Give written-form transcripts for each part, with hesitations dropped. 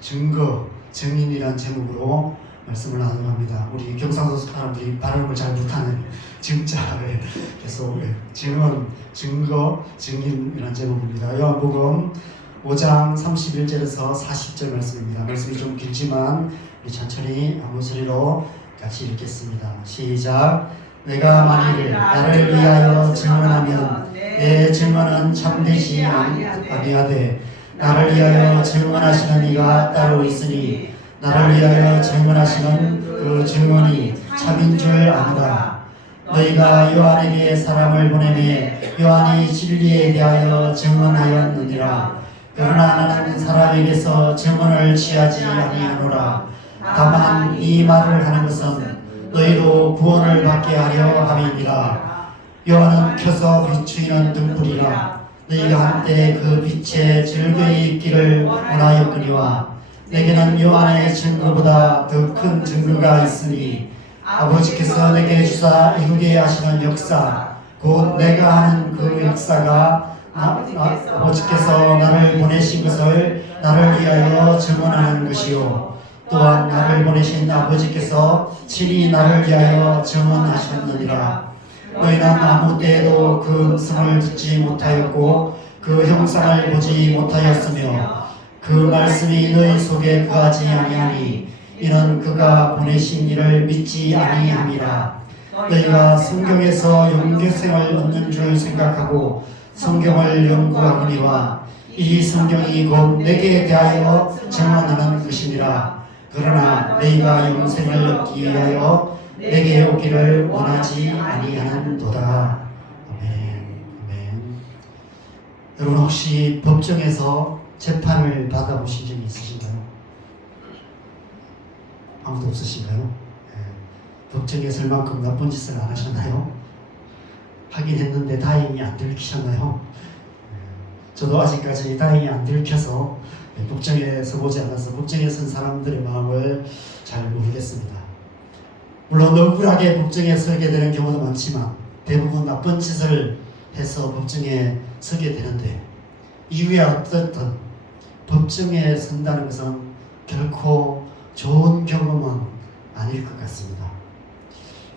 증거, 증인이란 제목으로 말씀을 나누합니다. 우리 경상도 사람들이 발음을 잘 못하는 증자를 계속 증거, 증인이란 제목입니다. 요한복음 5장 31절에서 40절 말씀입니다. 말씀이 좀 길지만 우리 천천히 한 목소리로 같이 읽겠습니다. 시작. 내가 만일 나를 위하여 증언하면 내 증언은 참되지 아니하되 나를 위하여 증언하시는 이가 따로 있으니 나를 위하여 증언하시는 그 증언이 참인 줄 아노라. 너희가 요한에게 사람을 보내매 요한이 진리에 대하여 증언하였느니라. 그러나 나는 사람에게서 증언을 취하지 아니하노라. 다만 이 말을 하는 것은 너희로 구원을 받게 하려 함이니라. 요한은 켜서 비추이는 등불이라. 너희가 한때 그 빛에 즐거이 있기를 원하였거니와 내게는 요한의 증거보다 더 큰 증거가 있으니 아버지께서 내게 주사 이루게 하시는 역사 곧 내가 하는 그 역사가 아버지께서 나를 보내신 것을 나를 위하여 증언하는 것이요 또한 나를 보내신 아버지께서 친히 나를 위하여 증언하셨느니라. 너희는 아무 때에도 그 음성을 듣지 못하였고 그 형상을 보지 못하였으며 그 말씀이 너희 속에 거하지 아니하니 이는 그가 보내신 이를 믿지 아니함이라. 너희가 성경에서 영생을 얻는 줄 생각하고 성경을 연구하거니와 이 성경이 곧 내게 대하여 증언하는 것이니라. 그러나 너희가 영생을 얻기 위하여 내게 오기를 원하지 아니하는도다. 아멘. 아멘. 여러분 혹시 법정에서 재판을 받아보신 적이 있으신가요? 아무도 없으신가요? 네. 법정에 설 만큼 나쁜 짓을 안 하셨나요? 하긴 했는데 다행히 안 들키셨나요? 네. 저도 아직까지 다행히 안 들켜서 법정에 서보지 않아서 법정에 선 사람들의 마음을 잘 모르겠습니다. 물론 억울하게 법정에 서게 되는 경우도 많지만 대부분 나쁜 짓을 해서 법정에 서게 되는데 이후에 어떻든 법정에 선다는 것은 결코 좋은 경험은 아닐 것 같습니다.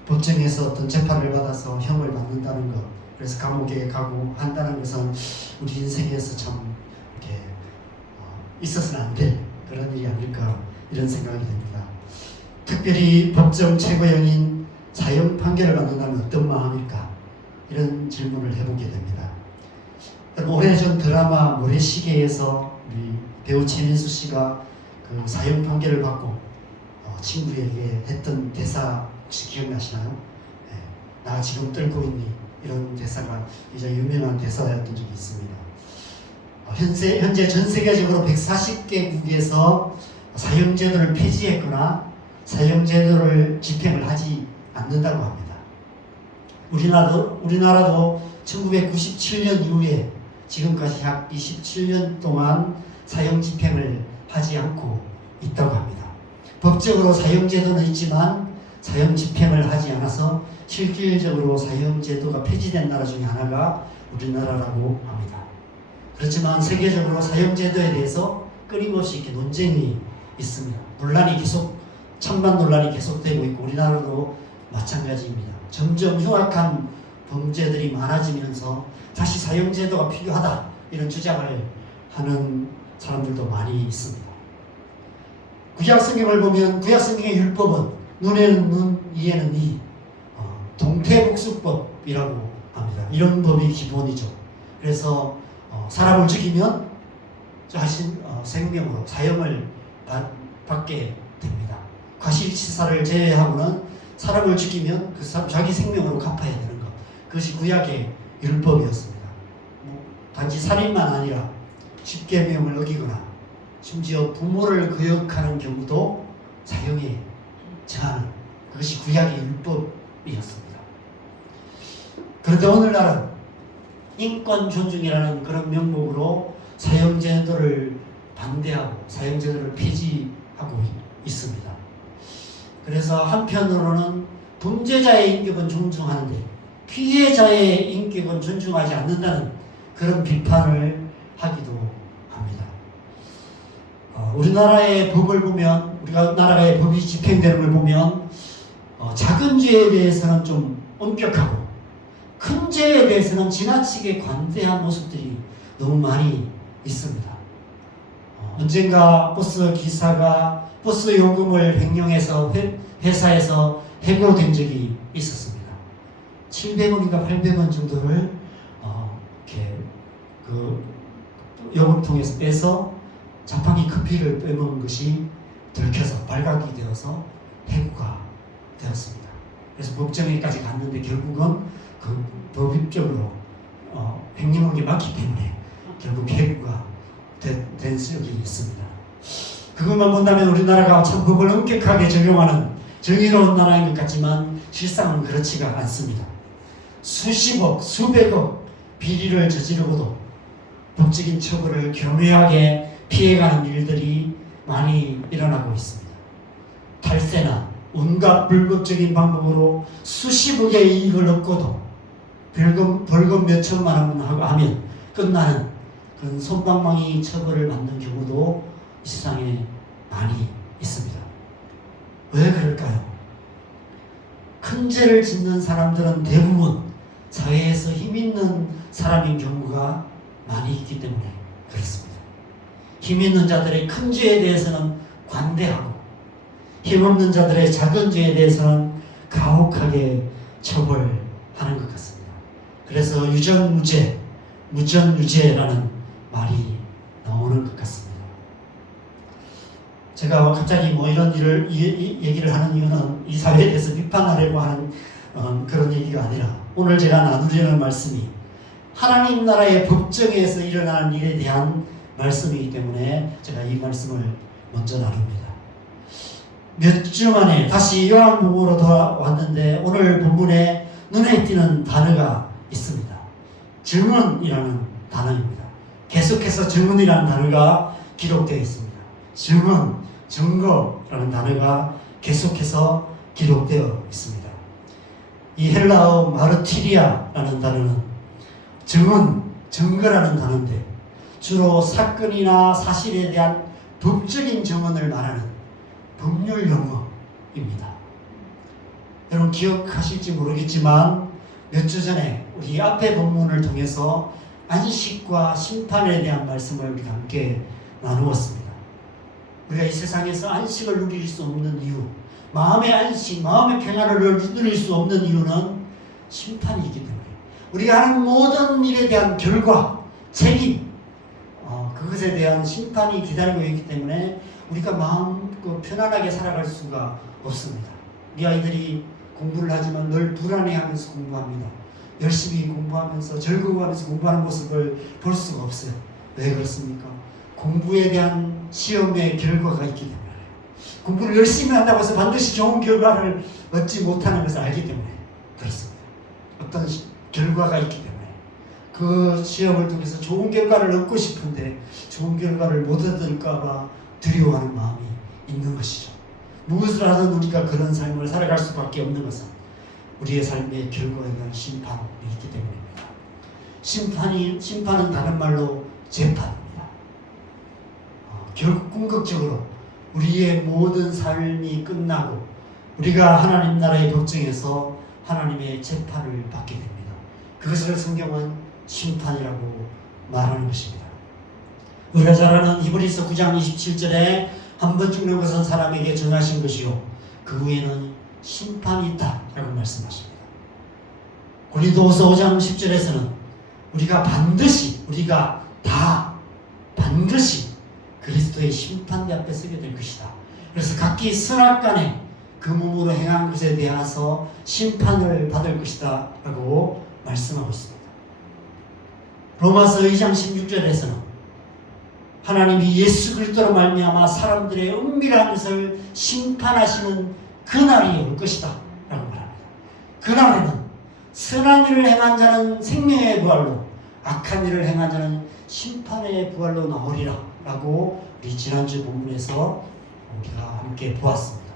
법정에서 어떤 재판을 받아서 형을 받는다는 것, 그래서 감옥에 가고 한다는 것은 우리 인생에서 참 이렇게 있어서는 안 될 그런 일이 아닐까 이런 생각이 듭니다. 특별히 법정 최고형인 사형 판결을 받는다면 어떤 마음일까? 이런 질문을 해보게 됩니다. 오래전 드라마 모래시계에서 우리 배우 최민수 씨가 그 사형 판결을 받고 친구에게 했던 대사 혹시 기억나시나요? 네, 나 지금 떨고 있니? 이런 대사가 굉장히 유명한 대사였던 적이 있습니다. 현재 전 세계적으로 140개국에서 사형제도를 폐지했거나 사형제도를 집행을 하지 않는다고 합니다. 우리나라도 1997년 이후에 지금까지 약 27년 동안 사형 집행을 하지 않고 있다고 합니다. 법적으로 사형제도는 있지만 사형 집행을 하지 않아서 실질적으로 사형제도가 폐지된 나라 중에 하나가 우리나라라고 합니다. 그렇지만 세계적으로 사형제도에 대해서 끊임없이 이렇게 논쟁이 있습니다. 찬반 논란이 계속되고 있고 우리나라도 마찬가지입니다. 점점 흉악한 범죄들이 많아지면서 다시 사형제도가 필요하다 이런 주장을 하는 사람들도 많이 있습니다. 구약성경을 보면 구약성경의 율법은 눈에는 눈, 이에는 이, 동태복수법이라고 합니다. 이런 법이 기본이죠. 그래서 사람을 죽이면 자신 생명으로 사형을 받게 됩니다. 과실치사를 제외하고는 사람을 죽이면 그 사람 자기 생명으로 갚아야 되는 것. 그것이 구약의 율법이었습니다. 단지 살인만 아니라 십계명을 어기거나 심지어 부모를 거역하는 경우도 사형에 처하는 그것이 구약의 율법이었습니다. 그런데 오늘날은 인권 존중이라는 그런 명목으로 사형제도를 반대하고 사형제도를 폐지하고 있습니다. 그래서 한편으로는 범죄자의 인격은 존중하는데 피해자의 인격은 존중하지 않는다는 그런 비판을 하기도 합니다. 우리나라의 법을 보면, 우리가 나라의 법이 집행되는 걸 보면 작은 죄에 대해서는 좀 엄격하고 큰 죄에 대해서는 지나치게 관대한 모습들이 너무 많이 있습니다. 언젠가 버스 기사가 버스 요금을 횡령해서 회사에서 해고된 적이 있었습니다. 700원인가 800원 정도를 이렇게 그 요금통에서 빼서 자판기 커피를 빼먹은 것이 들켜서 발각이 되어서 해고가 되었습니다. 그래서 법정에까지 갔는데 결국은 그 법적으로 횡령한 게 맞기 때문에 결국 해고가 된 적이 있습니다. 그것만 본다면 우리나라가 참 법을 엄격하게 적용하는 정의로운 나라인 것 같지만 실상은 그렇지가 않습니다. 수십억, 수백억 비리를 저지르고도 법적인 처벌을 교묘하게 피해가는 일들이 많이 일어나고 있습니다. 탈세나 온갖 불법적인 방법으로 수십억의 이익을 얻고도 벌금 몇 천만 원 하면 끝나는 그런 솜방망이 처벌을 받는 경우도 이 세상에 많이 있습니다. 왜 그럴까요? 큰 죄를 짓는 사람들은 대부분 사회에서 힘있는 사람인 경우가 많이 있기 때문에 그렇습니다. 힘있는 자들의 큰 죄에 대해서는 관대하고 힘없는 자들의 작은 죄에 대해서는 가혹하게 처벌하는 것 같습니다. 그래서 유전무죄, 무전유죄라는 말이 나오는 것 같습니다. 제가 갑자기 이런 얘기를 하는 이유는 이 사회에 대해서 비판하려고 하는 그런 얘기가 아니라 오늘 제가 나누려는 말씀이 하나님 나라의 법정에서 일어나는 일에 대한 말씀이기 때문에 제가 이 말씀을 먼저 나눕니다. 몇 주 만에 다시 요한복음으로 돌아왔는데 오늘 본문에 눈에 띄는 단어가 있습니다. 증언이라는 단어입니다. 계속해서 증언이라는 단어가 기록되어 있습니다. 증언, 증거라는 단어가 계속해서 기록되어 있습니다. 이 헬라어 마르티리아라는 단어는 증언, 증거라는 단어인데 주로 사건이나 사실에 대한 법적인 증언을 말하는 법률 용어입니다. 여러분 기억하실지 모르겠지만 몇 주 전에 우리 앞에 본문을 통해서 안식과 심판에 대한 말씀을 우리가 함께 나누었습니다. 우리가 이 세상에서 안식을 누릴 수 없는 이유, 마음의 안식, 마음의 평안을 누릴 수 없는 이유는 심판이 있기 때문에 우리가 하는 모든 일에 대한 결과, 책임, 그것에 대한 심판이 기다리고 있기 때문에 우리가 마음껏 편안하게 살아갈 수가 없습니다. 우리 아이들이 공부를 하지만 늘 불안해하면서 공부합니다. 열심히 공부하면서 즐거워하면서 공부하는 모습을 볼 수가 없어요. 왜 그렇습니까? 공부에 대한 시험의 결과가 있기 때문에 공부를 열심히 한다고 해서 반드시 좋은 결과를 얻지 못하는 것을 알기 때문에 그렇습니다. 어떤 결과가 있기 때문에 그 시험을 통해서 좋은 결과를 얻고 싶은데 좋은 결과를 못 얻을까 봐 두려워하는 마음이 있는 것이죠. 무엇을 하든 우리가 그런 삶을 살아갈 수밖에 없는 것은 우리의 삶의 결과에 대한 심판이 있기 때문입니다. 심판은 다른 말로 재판입니다. 결국 궁극적으로 우리의 모든 삶이 끝나고 우리가 하나님 나라의 법정에서 하나님의 재판을 받게 됩니다. 그것을 성경은 심판이라고 말하는 것입니다. 우리가 잘 아는 히브리서 9장 27절에 한 번 죽는 것은 사람에게 정하신 것이요 그 후에는 심판이 있다 라고 말씀하십니다. 고린도후서 5장 10절에서는 우리가 다 반드시 그리스도의 심판대 앞에 서게 될 것이다. 그래서 각기 선악간에 그 몸으로 행한 것에 대해서 심판을 받을 것이다 라고 말씀하고 있습니다. 로마서 2장 16절에서는 하나님이 예수 그리스도로 말미암아 사람들의 은밀한 것을 심판하시는 그날이 올 것이다 라고 말합니다. 그날에는 선한 일을 행한 자는 생명의 부활로 악한 일을 행한 자는 심판의 부활로 나오리라 라고 우리 지난주 본문에서 우리가 함께 보았습니다.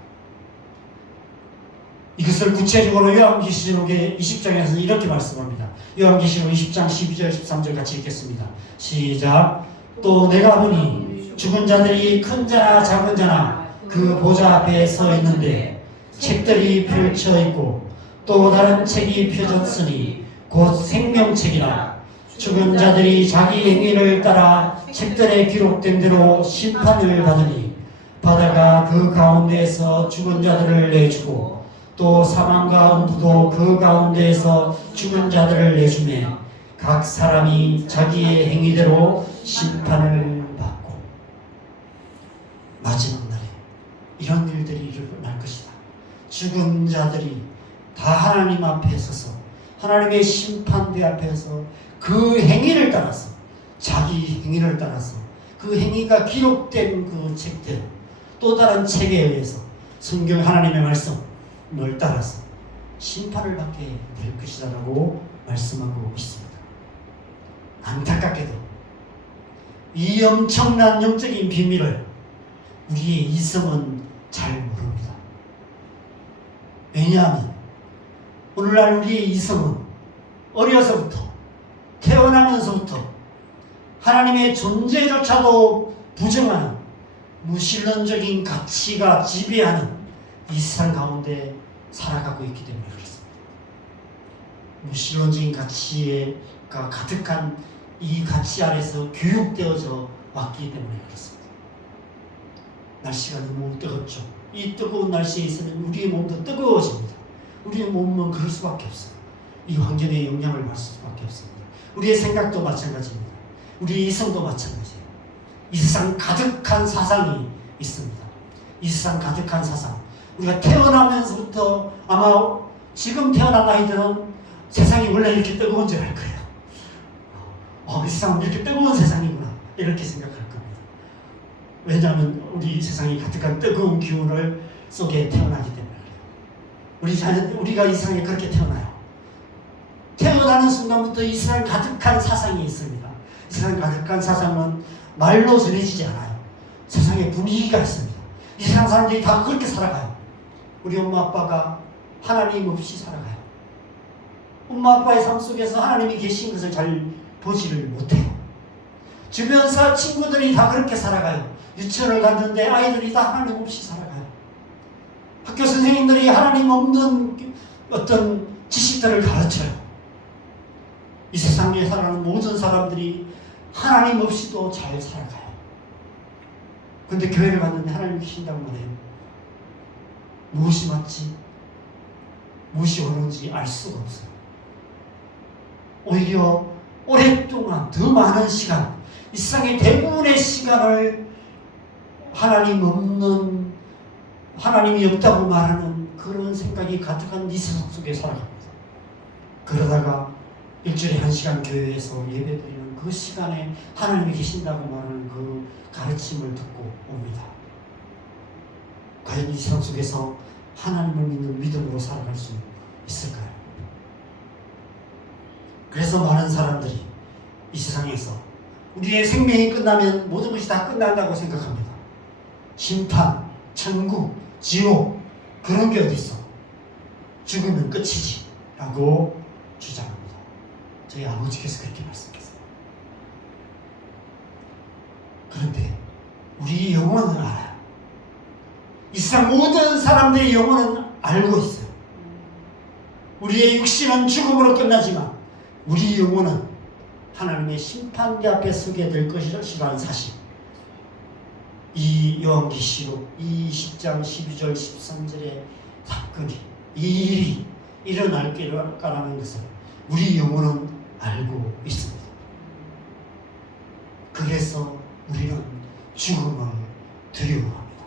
이것을 구체적으로 요한계시록의 20장에서 이렇게 말씀합니다. 요한계시록 20장 12절 13절 같이 읽겠습니다. 시작. 또 내가 보니 죽은 자들이 큰 자나 작은 자나 그 보좌 앞에 서 있는데 책들이 펼쳐 있고 또 다른 책이 펴졌으니 곧 생명책이라. 죽은 자들이 자기 행위를 따라 책들에 기록된 대로 심판을 받으니 바다가 그 가운데에서 죽은 자들을 내주고 또 사망과 음부도 그 가운데에서 죽은 자들을 내주매 각 사람이 자기의 행위대로 심판을 받고. 마지막 날에 이런 일들이 일어날 것이다. 죽은 자들이 다 하나님 앞에 서서 하나님의 심판대 앞에서 그 행위를 따라서, 자기 행위를 따라서 그 행위가 기록된 그 책대로 또 다른 책에 의해서 성경 하나님의 말씀을 따라서 심판을 받게 될 것이다 라고 말씀하고 있습니다. 안타깝게도 이 엄청난 영적인 비밀을 우리의 이성은 잘 모릅니다. 왜냐하면 오늘날 우리의 이성은 어려서부터, 태어나면서부터 하나님의 존재조차도 부정하는 무신론적인 가치가 지배하는 이 세상 가운데 살아가고 있기 때문에 그렇습니다. 무신론적인 가치가 가득한 이 가치 아래서 교육되어져 왔기 때문에 그렇습니다. 날씨가 너무 뜨겁죠. 이 뜨거운 날씨에 있으면 우리의 몸도 뜨거워집니다. 우리의 몸은 그럴 수밖에 없어요. 이 환경에 영향을 받을 수밖에 없습니다. 우리의 생각도 마찬가지입니다. 우리의 이성도 마찬가지예요. 이 세상 가득한 사상이 있습니다. 이 세상 가득한 사상. 우리가 태어나면서부터 아마 지금 태어난 아이들은 세상이 원래 이렇게 뜨거운 줄 알 거예요. 이 세상은 이렇게 뜨거운 세상이구나 이렇게 생각할 겁니다. 왜냐하면 우리 세상이 가득한 뜨거운 기운을 속에 태어나기 때문에 우리가 이 세상에 그렇게 태어나요. 태어나는 순간부터 이 세상 가득한 사상이 있습니다. 이 세상 가득한 사상은 말로 전해지지 않아요. 세상에 분위기가 있습니다. 이 세상 사람들이 다 그렇게 살아가요. 우리 엄마 아빠가 하나님 없이 살아가요. 엄마 아빠의 삶 속에서 하나님이 계신 것을 잘 보지를 못해요. 주변 친구들이 다 그렇게 살아가요. 유치원을 갔는데 아이들이 다 하나님 없이 살아가요. 학교 선생님들이 하나님 없는 어떤 지식들을 가르쳐요. 이 세상에 살아가는 모든 사람들이 하나님 없이도 잘 살아가요. 근데 교회를 갔는데 하나님 계신다고 말해요. 무엇이 맞지? 무엇이 옳은지 알 수가 없어요. 오히려 오랫동안 더 많은 시간, 이 세상의 대부분의 시간을 하나님이 없다고 말하는 그런 생각이 가득한 이 세상 속에 살아갑니다. 그러다가 일주일에 1시간 교회에서 예배드리는 그 시간에 하나님이 계신다고 말하는 그 가르침을 듣고 옵니다. 과연 이 세상 속에서 하나님을 믿는 믿음으로 살아갈 수 있을까요? 그래서 많은 사람들이 이 세상에서 우리의 생명이 끝나면 모든 것이 다 끝난다고 생각합니다. 심판, 천국, 지옥 그런 게 어디 있어? 죽으면 끝이지 라고 주장합니다. 저희 아버지께서 그렇게 말씀하셨어요. 그런데 우리 영혼은 알아요. 이 세상 모든 사람들의 영혼은 알고 있어요. 우리의 육신은 죽음으로 끝나지만 우리 영혼은 하나님의 심판대 앞에 서게 될 것이라는 사실. 이 요한계시록 20장 12절 13절의 사건이, 이 일이 일어날 거라는 것을 우리 영혼은 알고 있습니다. 그래서 우리는 죽음을 두려워합니다.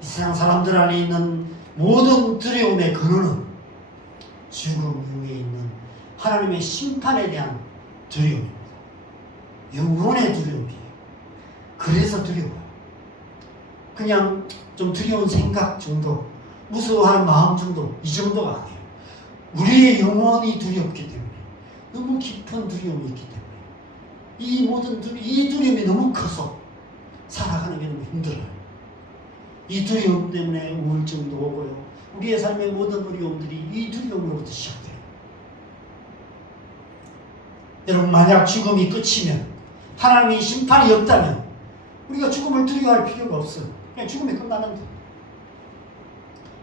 이 세상 사람들 안에 있는 모든 두려움의 근원은 죽음 위에 있는 하나님의 심판에 대한 두려움입니다. 영혼의 두려움이에요. 그래서 두려워요. 그냥 좀 두려운 생각 정도, 무서워하는 마음 정도, 이 정도가 아니에요. 우리의 영혼이 두렵기 때문에, 너무 깊은 두려움이 있기 때문에, 이 두려움이 너무 커서 살아가는 게 너무 힘들어요. 이 두려움 때문에 우울증도 오고요. 우리의 삶의 모든 어려움들이 이 두려움으로부터 시작돼요. 여러분, 만약 죽음이 끝이면, 하나님의 심판이 없다면 우리가 죽음을 두려워할 필요가 없어요. 그냥 죽음이 끝나는데.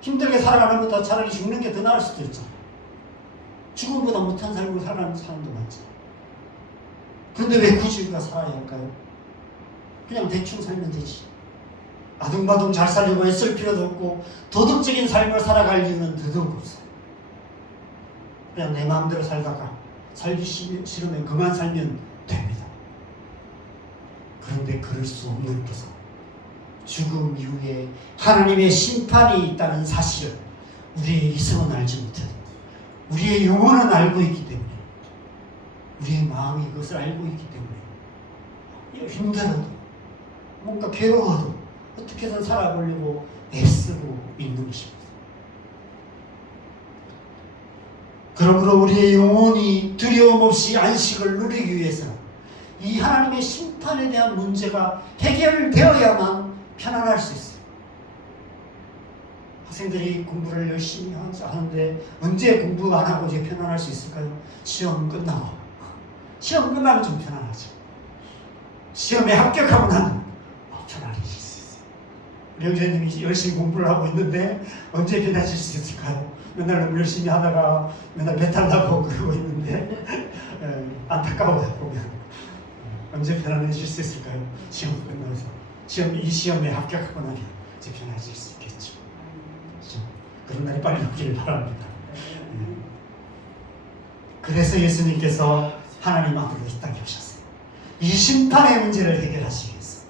힘들게 살아가는 것보다 차라리 죽는 게 더 나을 수도 있죠. 죽음보다 못한 삶으로 살아가는 사람도 많죠. 그런데 왜 굳이 우리가 살아야 할까요? 그냥 대충 살면 되지. 아둥바둥 잘 살려고 애쓸 필요도 없고 도덕적인 삶을 살아갈 이유는 더더욱 없어요. 그냥 내 마음대로 살다가 살기 싫으면 그만 살면 됩니다. 그런데 그럴 수 없는 것은 죽음 이후에 하나님의 심판이 있다는 사실을 우리의 이성은 알지 못해도 우리의 영혼은 알고 있기 때문에, 우리의 마음이 그것을 알고 있기 때문에 힘들어도 뭔가 괴로워도 어떻게든 살아보려고 애쓰고 있는 것입니다. 그러므로 우리의 영혼이 두려움 없이 안식을 누리기 위해서는 이 하나님의 심판에 대한 문제가 해결되어야만 편안할 수 있어요. 학생들이 공부를 열심히 하는데 언제 공부 안 하고 이제 편안할 수 있을까요? 시험 끝나고. 시험 끝나면 좀 편안하죠. 시험에 합격하고 나면 편안해질 수 있어요. 우리 형제님이 열심히 공부를 하고 있는데 언제 편해질 수 있을까요? 맨날 너무 열심히 하다가 맨날 배탈 나고 그러고 있는데 안타까워요. 보면 언제 편안해질 수 있을까요? 시험 끝나서 이 시험에 합격하고 나면 이제 편해질 수 있겠죠. 그렇죠? 그런 날이 빨리 오기를 바랍니다. 그래서 예수님께서 하나님 앞으로 이 땅에 오셨어요. 이 심판의 문제를 해결하시기 위해서.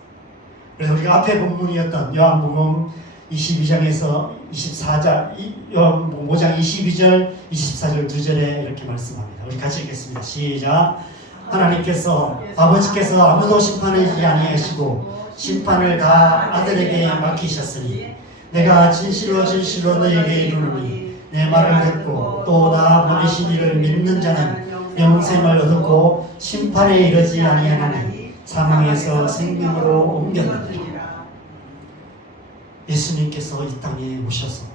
그래서 우리가 앞에 본문이었던 요한복음 22장에서 24장, 요한복음 5장 22절, 24절 2절에 이렇게 말씀합니다. 우리 같이 읽겠습니다. 시작. 하나님께서 아버지께서 아무도 심판하지 아니하시고 심판을 다 아들에게 맡기셨으니 내가 진실로 진실로 너에게 이르노니 내 말을 듣고 또 나 보내신 이를 믿는 자는 영생을 얻었고 심판에 이르지 아니하나니 사망에서 생명으로 옮겼느니라. 예수님께서 이 땅에 오셔서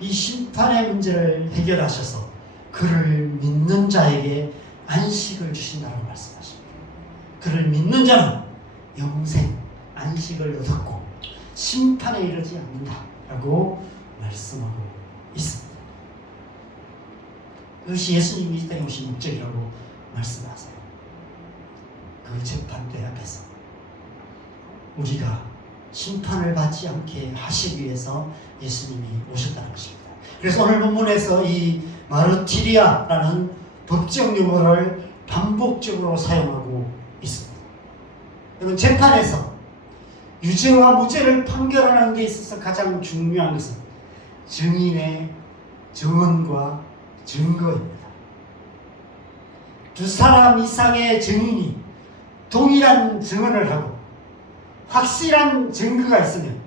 이 심판의 문제를 해결하셔서 그를 믿는 자에게 안식을 주신다고 말씀하십니다. 그를 믿는 자는 영생, 안식을 얻었고 심판에 이르지 않는다라고 말씀하고 있습니다. 그것이 예수님이 이 땅에 오신 목적이라고 말씀하세요. 그 재판대 앞에서 우리가 심판을 받지 않게 하시기 위해서 예수님이 오셨다는 것입니다. 그래서 오늘 본문에서 이 마르티리아라는 법적 용어를 반복적으로 사용하고 있습니다. 여러분, 재판에서 유죄와 무죄를 판결하는 데 있어서 가장 중요한 것은 증인의 증언과 증거입니다. 두 사람 이상의 증인이 동일한 증언을 하고 확실한 증거가 있으면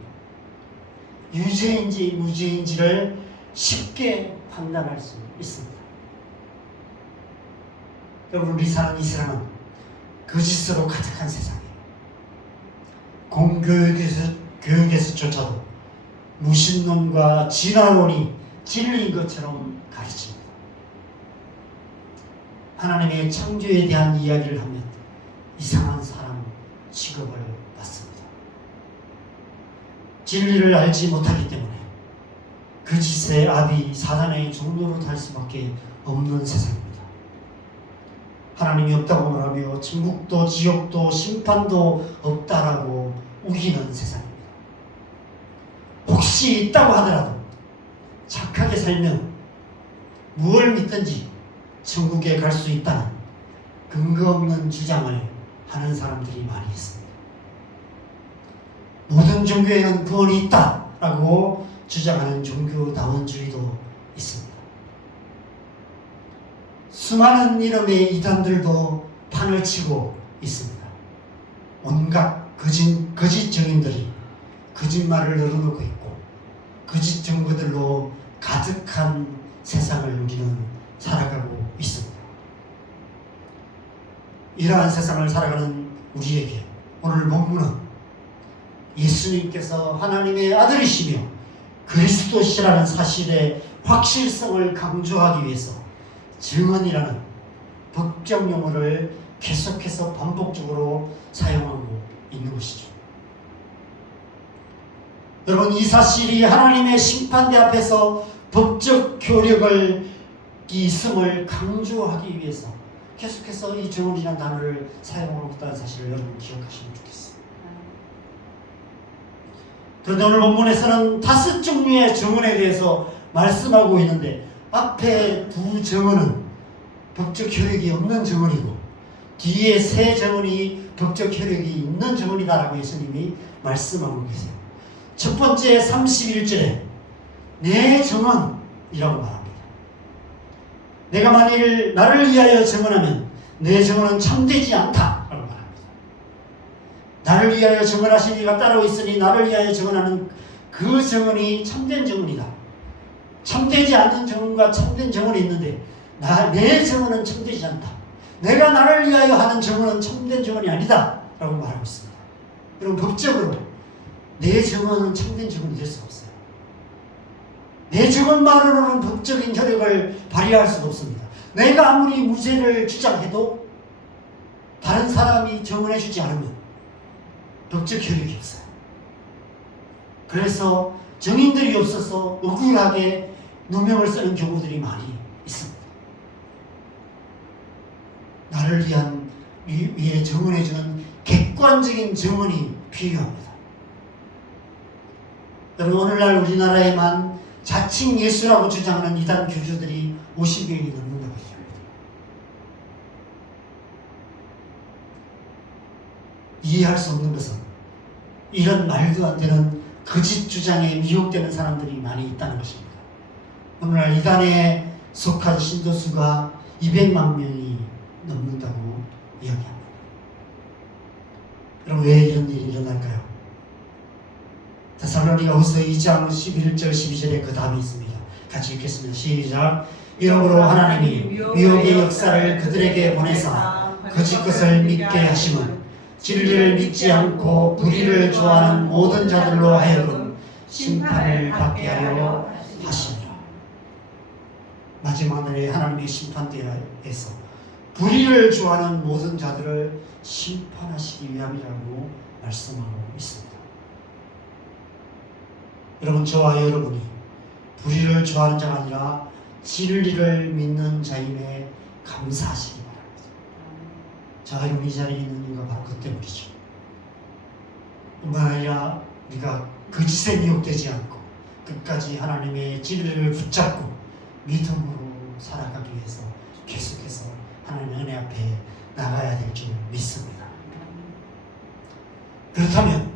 유죄인지 무죄인지를 쉽게 판단할 수 있습니다. 여러분, 우리 사는 이 세상은 거짓으로 가득한 세상이에요. 공교육에서조차도 무신론과 진화론이 진리인 것처럼 가르칩니다. 하나님의 창조에 대한 이야기를 하면 이상한 사람 취급을 받습니다. 진리를 알지 못하기 때문에 거짓의 아비 사단의 종로로 달 수밖에 없는 세상입니다. 하나님이 없다고 말하며 천국도 지옥도 심판도 없다라고 우기는 세상입니다. 혹시 있다고 하더라도 착하게 살면 무엇을 믿든지 천국에 갈 수 있다는 근거 없는 주장을 하는 사람들이 많이 있습니다. 모든 종교에는 구원이 있다라고 주장하는 종교다원주의도 있습니다. 수많은 이름의 이단들도 판을 치고 있습니다. 온갖 거짓 증인들이 거짓말을 늘어놓고 있고 거짓 증거들로 가득한 세상을 우리는 살아가고 있습니다. 이러한 세상을 살아가는 우리에게 오늘 본문은 예수님께서 하나님의 아들이시며 그리스도시라는 사실의 확실성을 강조하기 위해서 증언이라는 법적 용어를 계속해서 반복적으로 사용하고 있는 것이죠. 여러분, 이 사실이 하나님의 심판대 앞에서 법적 효력을 있음을 강조하기 위해서 계속해서 이 증언이라는 단어를 사용하고 있다는 사실을 여러분 기억하시면 좋겠어요. 그런데 오늘 본문에서는 5종류의 증언에 대해서 말씀하고 있는데, 앞에 2증언은 법적 효력이 없는 증언이고 뒤에 3증언이 법적 효력이 있는 증언이다라고 예수님이 말씀하고 계세요. 첫 번째 31절에 내 증언이라고 말합니다. 내가 만일 나를 위하여 증언하면 내 증언은 참되지 않다라고 말합니다. 나를 위하여 증언하신 이가 따로 있으니 나를 위하여 증언하는 그 증언이 참된 증언이다. 참되지 않는 증언과 참된 증언이 있는데 내 증언은 참되지 않다. 내가 나를 위하여 하는 증언은 참된 증언이 아니다 라고 말하고 있습니다. 여러분, 법적으로 내 증언은 참된 증언이 될 수 없어요. 내 증언만으로는 법적인 효력을 발휘할 수가 없습니다. 내가 아무리 무죄를 주장해도 다른 사람이 증언해 주지 않으면 법적 효력이 없어요. 그래서 증인들이 없어서 억울하게 누명을 쓰는 경우들이 많이 있습니다. 나를 위해 증언해주는 객관적인 증언이 필요합니다. 여러분, 오늘날 우리나라에만 자칭 예수라고 주장하는 이단 교주들이 50명이 넘는다고 합니다. 이해할 수 없는 것은 이런 말도 안 되는 거짓 주장에 미혹되는 사람들이 많이 있다는 것입니다. 오늘날 이단에 속한 신도수가 200만 명이 넘는다고 이야기합니다. 그럼 왜 이런 일이 일어날까요? 데살로니가후서 2장 11절 12절에 그 답이 있습니다. 같이 읽겠습니다. 시작. 이러므로 하나님이 미혹의 역사를 그들에게 보내사 거짓 것을 믿게 하심은 진리를 믿지 않고 불의를 좋아하는 모든 자들로 하여금 심판을 받게 하려 하시니라. 마지막 날에 하나님의 심판대에서 불의를 좋아하는 모든 자들을 심판하시기 위함이라고 말씀하고 있습니다. 여러분, 저와 여러분이 불의를 좋아하는 자가 아니라 진리를 믿는 자임에 감사하시기 바랍니다. 자, 여러분, 이 자리에 있는 이유가 바로 그 때문이죠. 뿐만 아니라 우리가 거짓에 미혹되지 않고 끝까지 하나님의 진리를 붙잡고 믿음으로 살아가기 위해서 계속해서 하나님의 은혜 앞에 나가야 될 줄 믿습니다. 그렇다면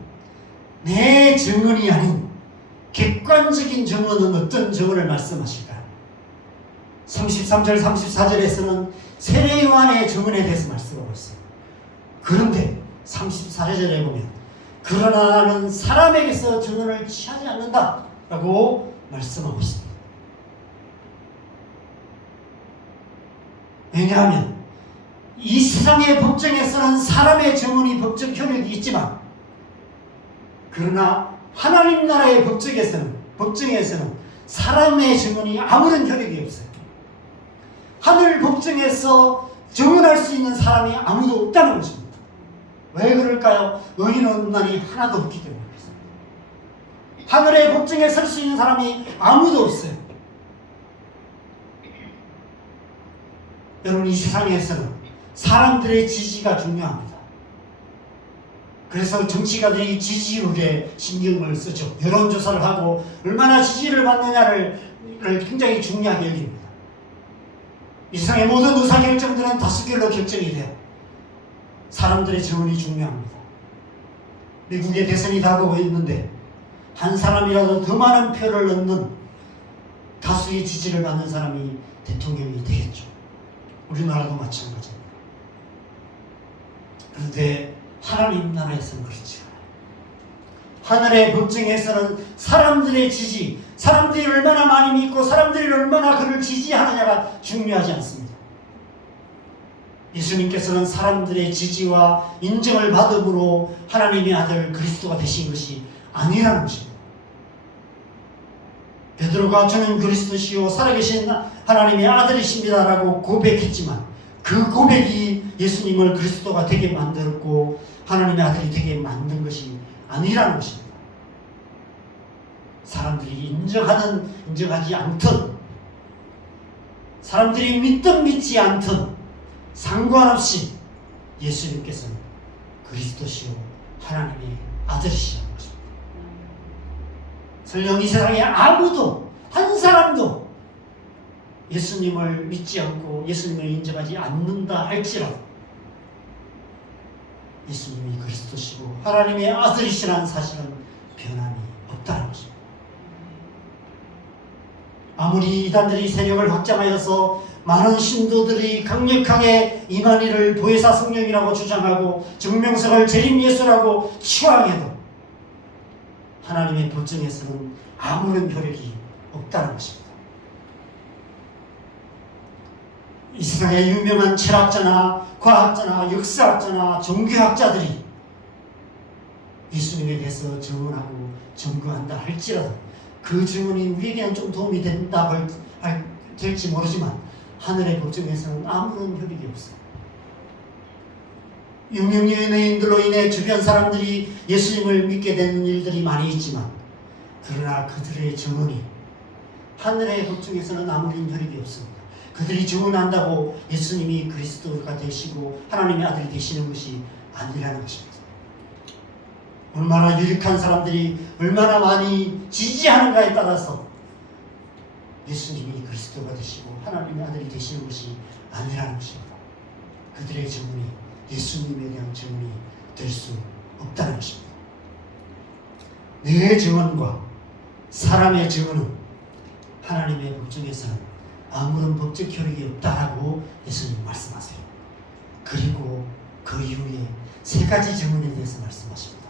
내 증언이 아닌 객관적인 증언은 어떤 증언을 말씀하실까요? 33절 34절에서는 세례 요한의 증언에 대해서 말씀하고 있어요. 그런데 34절에 보면 그러나 나는 사람에게서 증언을 취하지 않는다 라고 말씀하고 있습니다. 왜냐하면 이 세상의 법정에서는 사람의 증언이 법적 효력이 있지만, 그러나 하나님 나라의 법정에서는 사람의 증언이 아무런 효력이 없어요. 하늘 법정에서 증언할 수 있는 사람이 아무도 없다는 것입니다. 왜 그럴까요? 의인은 난이 하나도 없기 때문에 그렇습니다. 하늘의 법정에 설 수 있는 사람이 아무도 없어요. 여러분, 이 세상에서는 사람들의 지지가 중요합니다. 그래서 정치가들이 지지율에 신경을 쓰죠. 여론조사를 하고 얼마나 지지를 받느냐를 굉장히 중요하게 여깁니다. 이 세상의 모든 의사결정들은 다수결로 결정이 돼요. 사람들의 증언이 중요합니다. 미국의 대선이 다가오고 있는데 한 사람이라도 더 많은 표를 얻는 다수의 지지를 받는 사람이 대통령이 되겠죠. 우리나라도 마찬가지입니다. 그런데 하나님 나라에서는 그렇지 않아요. 하늘의 법정에서는 사람들의 지지, 사람들이 얼마나 많이 믿고 사람들이 얼마나 그를 지지하느냐가 중요하지 않습니다. 예수님께서는 사람들의 지지와 인정을 받음으로 하나님의 아들 그리스도가 되신 것이 아니라는 것입니다. 베드로가 저는 그리스도시요 살아계신 하나님의 아들이십니다 라고 고백했지만 그 고백이 예수님을 그리스도가 되게 만들었고 하나님의 아들이 되게 만든 것이 아니라는 것입니다. 사람들이 인정하든 인정하지 않든, 사람들이 믿든 믿지 않든 상관없이 예수님께서는 그리스도시요 하나님의 아들이시라는 것입니다. 설령 이 세상에 아무도 한 사람도 예수님을 믿지 않고 예수님을 인정하지 않는다 할지라도 예수님이 그리스도시고 하나님의 아들이시라는 사실은 변함이 없다는 것입니다. 아무리 이단들이 세력을 확장하여서 많은 신도들이 강력하게 이만희를 보혜사 성령이라고 주장하고 증명석을 재림 예수라고 추앙해도 하나님의 법정에서는 아무런 효력이 없다는 것입니다. 이 세상에 유명한 철학자나 과학자나 역사학자나 종교학자들이 예수님에 대해서 증언하고 증거한다 할지라도 그 증언이 우리에게는 좀 도움이 될지 모르지만 하늘의 법정에서는 아무런 효력이 없어요. 유명 연예인들로 인해 주변 사람들이 예수님을 믿게 되는 일들이 많이 있지만 그러나 그들의 증언이 하늘의 법정에서는 아무런 효력이 없습니다. 그들이 증언한다고 예수님이 그리스도가 되시고 하나님의 아들이 되시는 것이 아니라는 것입니다. 얼마나 유력한 사람들이 얼마나 많이 지지하는가에 따라서 예수님이 그리스도가 되시고 하나님의 아들이 되시는 것이 아니라는 것입니다. 그들의 증언이 예수님에 대한 증언이 될 수 없다는 것입니다. 내 증언과 사람의 증언은 하나님의 법정에서는 아무런 법적 효력이 없다라고 예수님 말씀하세요. 그리고 그 이후에 세 가지 증언에 대해서 말씀하십니다.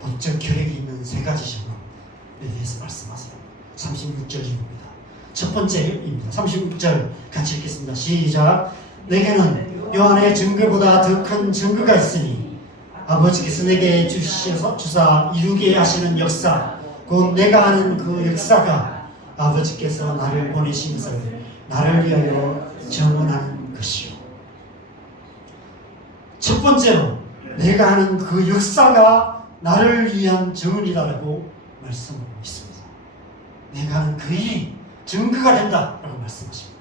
법적 효력이 있는 세 가지 증언에 대해서 말씀하세요. 36절입니다. 첫 번째입니다. 36절 같이 읽겠습니다. 시작. 내게는 요한의 증거보다 더 큰 증거가 있으니 아버지께서 내게 주사 이루게 하시는 역사, 곧 내가 하는 그 역사가 아버지께서 나를 보내신 것을 나를 위하여 증언하는 것이요. 첫 번째로 내가 하는 그 역사가 나를 위한 증언이다라고 말씀하고 있습니다. 내가 하는 그 일이 증거가 된다라고 말씀하십니다.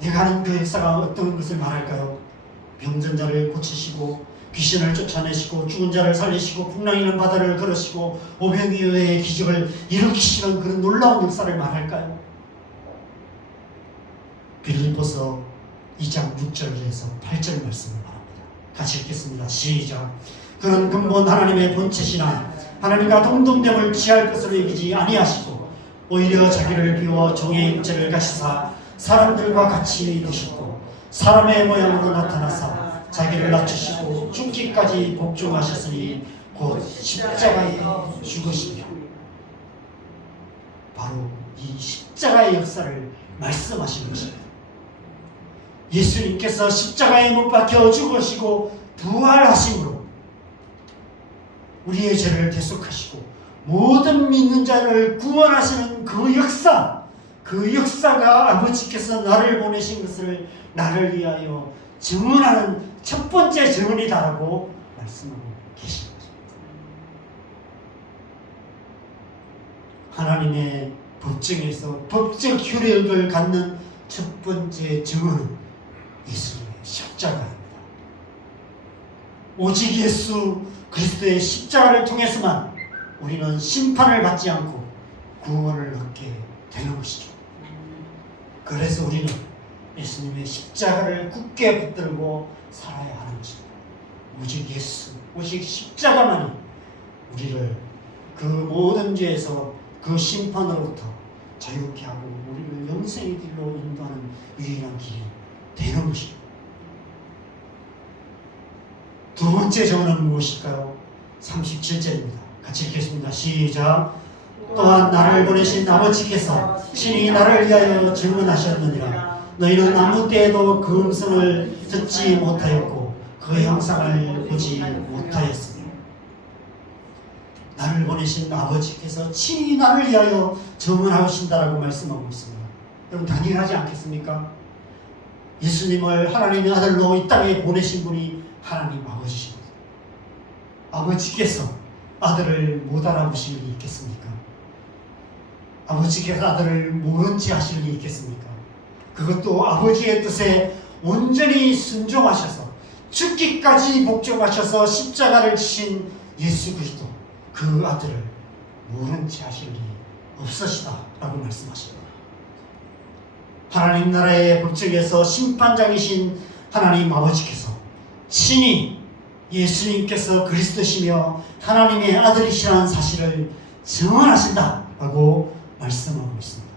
내가 하는 그 역사가 어떤 것을 말할까요? 병든 자를 고치시고 귀신을 쫓아내시고 죽은 자를 살리시고 풍랑이는 바다를 걸으시고 오병이어의 기적을 일으키시는 그런 놀라운 역사를 말할까요? 빌립보서 2장 6절에서 8절 말씀을 말합니다. 같이 읽겠습니다. 시작. 그는 근본 하나님의 본체시나 하나님과 동등됨을 취할 것으로 여기지 아니하시고 오히려 자기를 비워 종의 형체를 가시사 사람들과 같이 되셨고 사람의 모양으로 나타나사 자기를 낮추시고 죽기까지 복종하셨으니 곧 십자가에 죽으시며 바로 이 십자가의 역사를 말씀하시는 것입니다. 예수님께서 십자가에 못 박혀 죽으시고 부활하심으로 우리의 죄를 대속하시고 모든 믿는 자를 구원하시는 그 역사, 그 역사가 아버지께서 나를 보내신 것을 나를 위하여 증언하는 첫 번째 증언이다라고 말씀하고 계신 것입니다. 하나님의 법정에서 법적 효력을 갖는 첫 번째 증언은 예수님의 십자가입니다. 오직 예수 그리스도의 십자가를 통해서만 우리는 심판을 받지 않고 구원을 얻게 되는 것이죠. 그래서 우리는 예수님의 십자가를 굳게 붙들고 살아야 하는 것입니다. 오직 예수, 오직 십자가만이 우리를 그 모든 죄에서 그 심판으로부터 자유케 하고 우리를 영생의 길로 인도하는 유일한 길이 되는 것입니다. 두 번째 증언은 무엇일까요? 37절입니다. 같이 읽겠습니다. 시작. 또한 나를 보내신 아버지께서 친히 나를 위하여 증언하셨느니라. 너희는 아무 때에도 그 음성을 듣지 못하였고 그 형상을 보지 못하였으니 나를 보내신 아버지께서 친히 나를 위하여 증언하신다라고 말씀하고 있습니다. 여러분 당연하지 않겠습니까? 예수님을 하나님의 아들로 이 땅에 보내신 분이 하나님 아버지십니다. 아버지께서 아들을 못 알아보실 일이 있겠습니까? 아버지께서 아들을 모른 지 하실 리 있겠습니까? 그것도 아버지의 뜻에 온전히 순종하셔서 죽기까지 복종하셔서 십자가를 지신 예수 그리스도 그 아들을 모른 지 하실 리 없으시다라고 말씀하십니다. 하나님 나라의 법정에서 심판장이신 하나님 아버지께서 친히 예수님께서 그리스도시며 하나님의 아들이시라는 사실을 증언하신다라고 말씀하고 있습니다.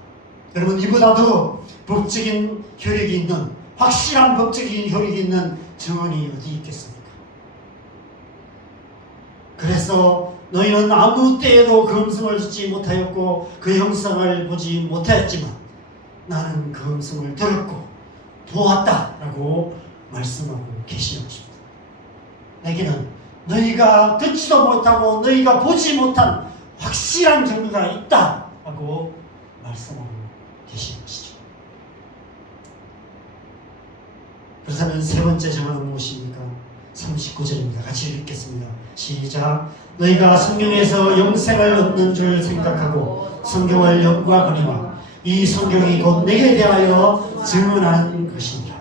여러분, 이보다 더 법적인 효력이 있는, 확실한 법적인 효력이 있는 증언이 어디 있겠습니까? 그래서 너희는 아무 때에도 그 음성을 듣지 못하였고 그 형상을 보지 못하였지만 나는 그 음성을 들었고 보았다라고 말씀하고 계시는 것입니다. 내게는 너희가 듣지도 못하고 너희가 보지 못한 확실한 증거가 있다라고 말씀하고 계시는 것이죠. 그렇다면 세 번째 증언은 무엇입니까? 39절입니다. 같이 읽겠습니다. 시작. 너희가 성경에서 영생을 얻는 줄 생각하고 성경을 연구하거니와 이 성경이 곧 내게 대하여 증언하는 것이니라.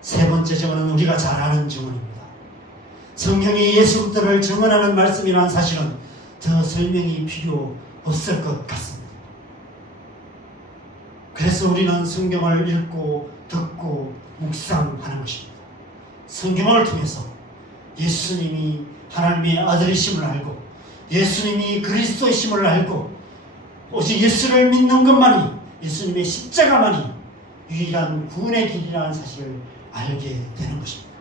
세 번째 증언은 우리가 잘 아는 증언입니다. 성경이 예수 그리스도를 증언하는 말씀이라는 사실은 더 설명이 필요 없을 것 같습니다. 그래서 우리는 성경을 읽고 듣고 묵상하는 것입니다. 성경을 통해서 예수님이 하나님의 아들이심을 알고 예수님이 그리스도이심을 알고 오직 예수를 믿는 것만이, 예수님의 십자가만이 유일한 구원의 길이라는 사실을 알게 되는 것입니다.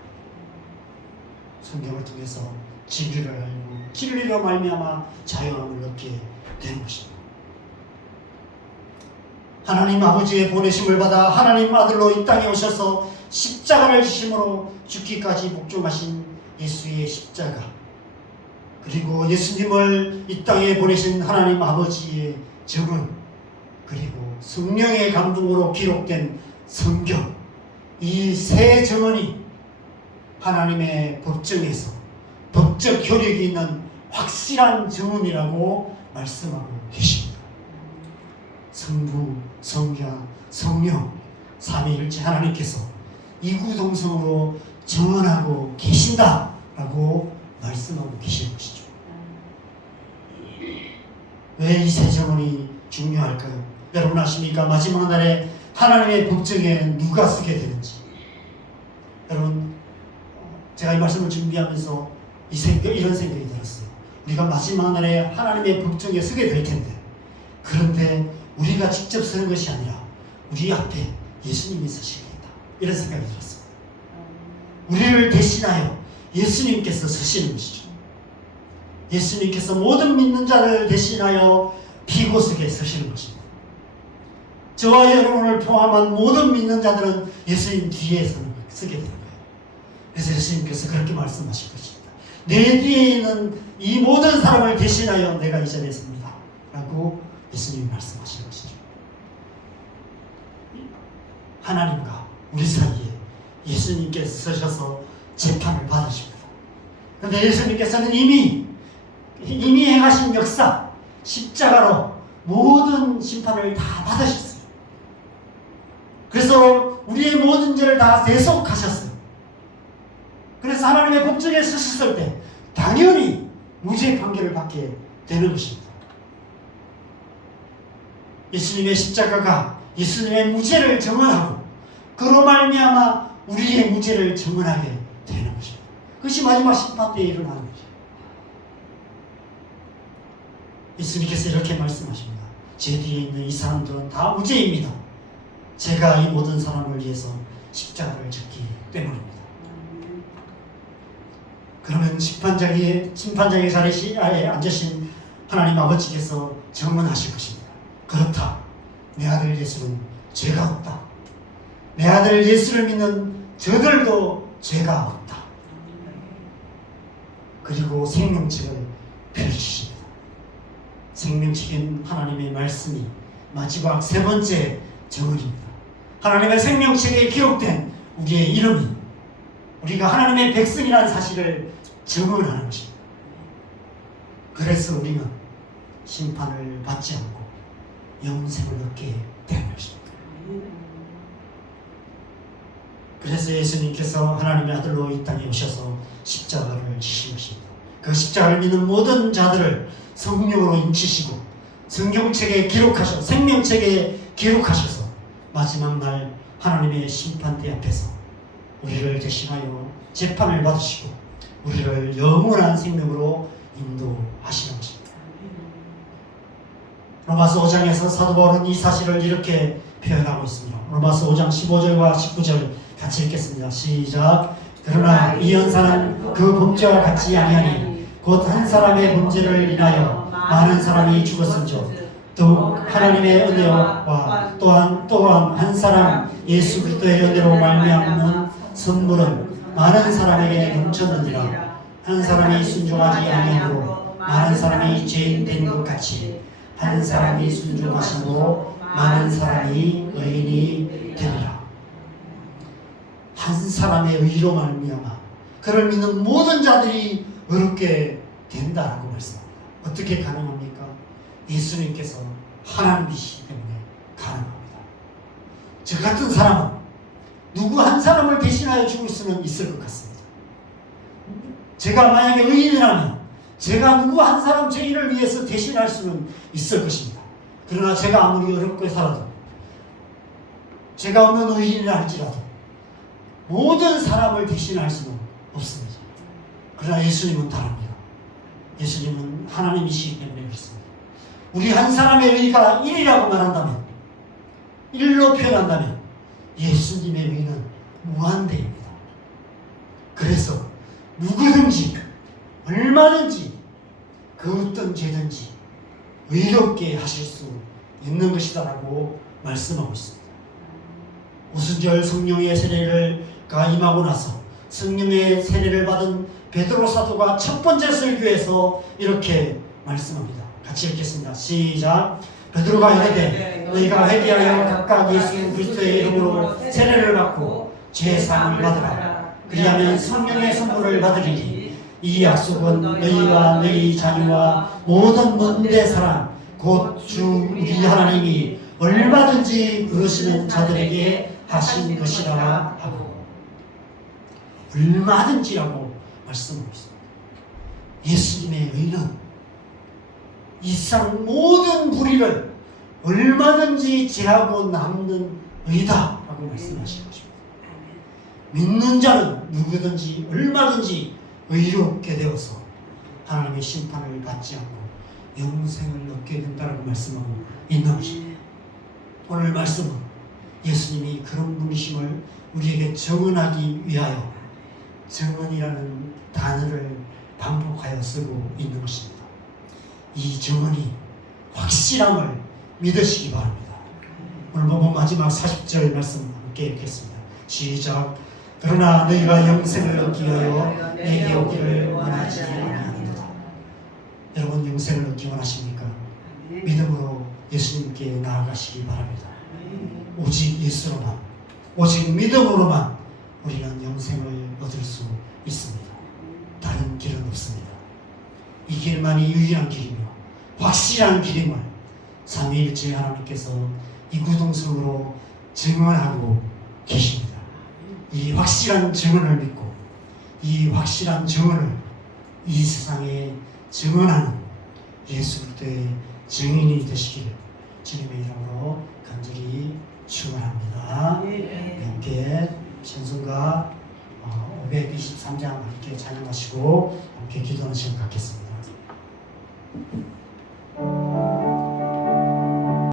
성경을 통해서 진리를 알고 진리로 말미암아 자유함을 얻게 되는 것입니다. 하나님 아버지의 보내심을 받아 하나님 아들로 이 땅에 오셔서 십자가를 지심으로 죽기까지 복종하신 예수의 십자가, 그리고 예수님을 이 땅에 보내신 하나님 아버지의 증언, 그리고 성령의 감동으로 기록된 성경, 이 세 증언이 하나님의 법정에서 법적 효력이 있는 확실한 증언이라고 말씀하고 계십니다. 성부, 성자, 성령, 삼위일체 하나님께서 이구동성으로 증언하고 계신다라고 말씀하고 계시는 것이죠. 왜 이 세 증언이 중요할까요? 여러분 아십니까? 마지막 날에 하나님의 법정에 누가 서게 되는지. 여러분, 제가 이 말씀을 준비하면서 이런 생각이 들었어요. 우리가 마지막 날에 하나님의 법정에 서게 될 텐데, 그런데 우리가 직접 서는 것이 아니라 우리 앞에 예수님이 서시겠다, 이런 생각이 들었습니다. 우리를 대신하여 예수님께서 서시는 것이죠. 예수님께서 모든 믿는 자를 대신하여 비고석에 서시는 것입니다. 저와 여러분을 포함한 모든 믿는 자들은 예수님 뒤에 서게 되는 거예요. 그래서 예수님께서 그렇게 말씀하실 것입니다. 내 뒤에 있는 이 모든 사람을 대신하여 내가 이 자리에 섭니다 라고 예수님이 말씀하시는 것이죠. 하나님과 우리 사이에 예수님께서 서셔서 재판을 받으십니다. 그런데 예수님께서는 이미 행하신 역사, 십자가로 모든 심판을 다 받으셨어요. 그래서 우리의 모든 죄를 다 대속하셨어요. 그래서 하나님의 법정에 서셨을 때 당연히 무죄 판결을 받게 되는 것입니다. 예수님의 십자가가 예수님의 무죄를 증언하고 그로 말미암아 우리의 무죄를 증언하게 되는 것입니다. 그것이 마지막 심판 때에 일어나는 거죠. 예수님께서 이렇게 말씀하십니다. 제 뒤에 있는 이 사람들은 다 무죄입니다. 제가 이 모든 사람을 위해서 십자가를 졌기 때문입니다. 그러면 심판장의 자리에 앉으신 하나님 아버지께서 증언하실 것입니다. 그렇다. 내 아들 예수는 죄가 없다. 내 아들 예수를 믿는 저들도 죄가 없다. 그리고 생명책을 펼치십니다. 생명책인 하나님의 말씀이 마지막 세 번째 증언입니다. 하나님의 생명책에 기록된 우리의 이름이 우리가 하나님의 백성이라는 사실을 증언하는 것입니다. 그래서 우리는 심판을 받지 않고 영생을 얻게 되는 것입니다. 그래서 예수님께서 하나님의 아들로 이 땅에 오셔서 십자가를 지신 것입니다. 그 십자가를 믿는 모든 자들을 성령으로 인치시고 성경책에 기록하셔 생명책에 기록하셔서 마지막 날 하나님의 심판대 앞에서 우리를 대신하여 재판을 받으시고 우리를 영원한 생명으로 인도하시는 것입니다. 로마서 5장에서 사도 바울은 이 사실을 이렇게 표현하고 있습니다. 로마서 5장 15절과 19절 같이 읽겠습니다. 시작. 그러나 이 연사는 그 범죄와 같지 아니하니 곧 한 사람의 범죄를 인하여 많은 사람이 죽었은즉 또 하나님의 은혜와 또한 한 사람 예수 그리스도의 은혜로 말미암는 선물은 많은 사람에게 넘쳤느니라. 한 사람이 순종하지 아니하므로 많은 사람이 죄인 된 것 같이 한 사람이 순종하심으로 많은 사람이 의인이 되리라. 한 사람의 의로 말미암아 그를 믿는 모든 자들이 의롭게 된다라고 말씀합니다. 어떻게 가능합니까? 예수님께서 하나님이시기 때문에 가능합니다. 저 같은 사람은 누구 한 사람을 대신하여 죽을 수는 있을 것 같습니다. 제가 만약에 의인이라면 제가 누구 한 사람 죄인을 위해서 대신할 수는 있을 것입니다. 그러나 제가 아무리 어렵게 살아도 제가 없는 의인이라 할지라도 모든 사람을 대신할 수는 없습니다. 그러나 예수님은 다릅니다. 예수님은 하나님이시기 때문에 그렇습니다. 우리 한 사람의 의가 1이라고 말한다면 1로 표현한다면 예수님의 의는 무한대입니다. 그래서 누구든지 얼마든지 그 어떤 죄든지 의롭게 하실 수 있는 것이다라고 말씀하고 있습니다. 오순절 성령의 세례가 임하고 나서 성령의 세례를 받은 베드로 사도가 첫 번째 설교에서 이렇게 말씀합니다. 같이 읽겠습니다. 시작. 베드로가 이르되 너희가 회개하여 각각 예수 그리스도의 이름으로 세례를 받고 죄 사함을 받으라. 그리하면 성령의 선물을 받으리니 이 약속은 너희와 너희 자녀와 모든 먼데 사람 곧 주 우리 하나님이 얼마든지 부르시는 자들에게 하신 것이라 하고 얼마든지라고 말씀하고 있습니다. 예수님의 의는 이 세상 모든 불의를 얼마든지 제하고 남는 의다라고 말씀하시는 것입니다. 믿는 자는 누구든지 얼마든지 의롭게 되어서 하나님의 심판을 받지 않고 영생을 얻게 된다라고 말씀하고 있는 것입니다. 오늘 말씀은 예수님이 그런 분이심을 우리에게 증언하기 위하여 증언이라는 단어를 반복하여 쓰고 있는 것입니다. 이 증언이 확실함을 믿으시기 바랍니다. 오늘 본문 마지막 40절 말씀 함께 읽겠습니다. 시작. 그러나 너희가 영생을 얻기 위하여 내게 오기를 원하지 아니하노라. 여러분 영생을 얻기 원하십니까? 믿음으로 예수님께 나아가시기 바랍니다. 오직 예수로만, 오직 믿음으로만 우리는 영생을 얻을 수 있습니다. 다른 길은 없습니다. 이 길만이 유일한 길이며 확실한 길임을 삼위일체 하나님께서 이구동성으로 증언하고 계십니다. 이 확실한 증언을 믿고 이 확실한 증언을 이 세상에 증언하는 예수 그리스도의 증인이 되시기를 주님의 이름으로 간절히 축원합니다. 함께 찬송가 523장 함께 찬양하시고 함께 기도하는 시간 갖겠습니다.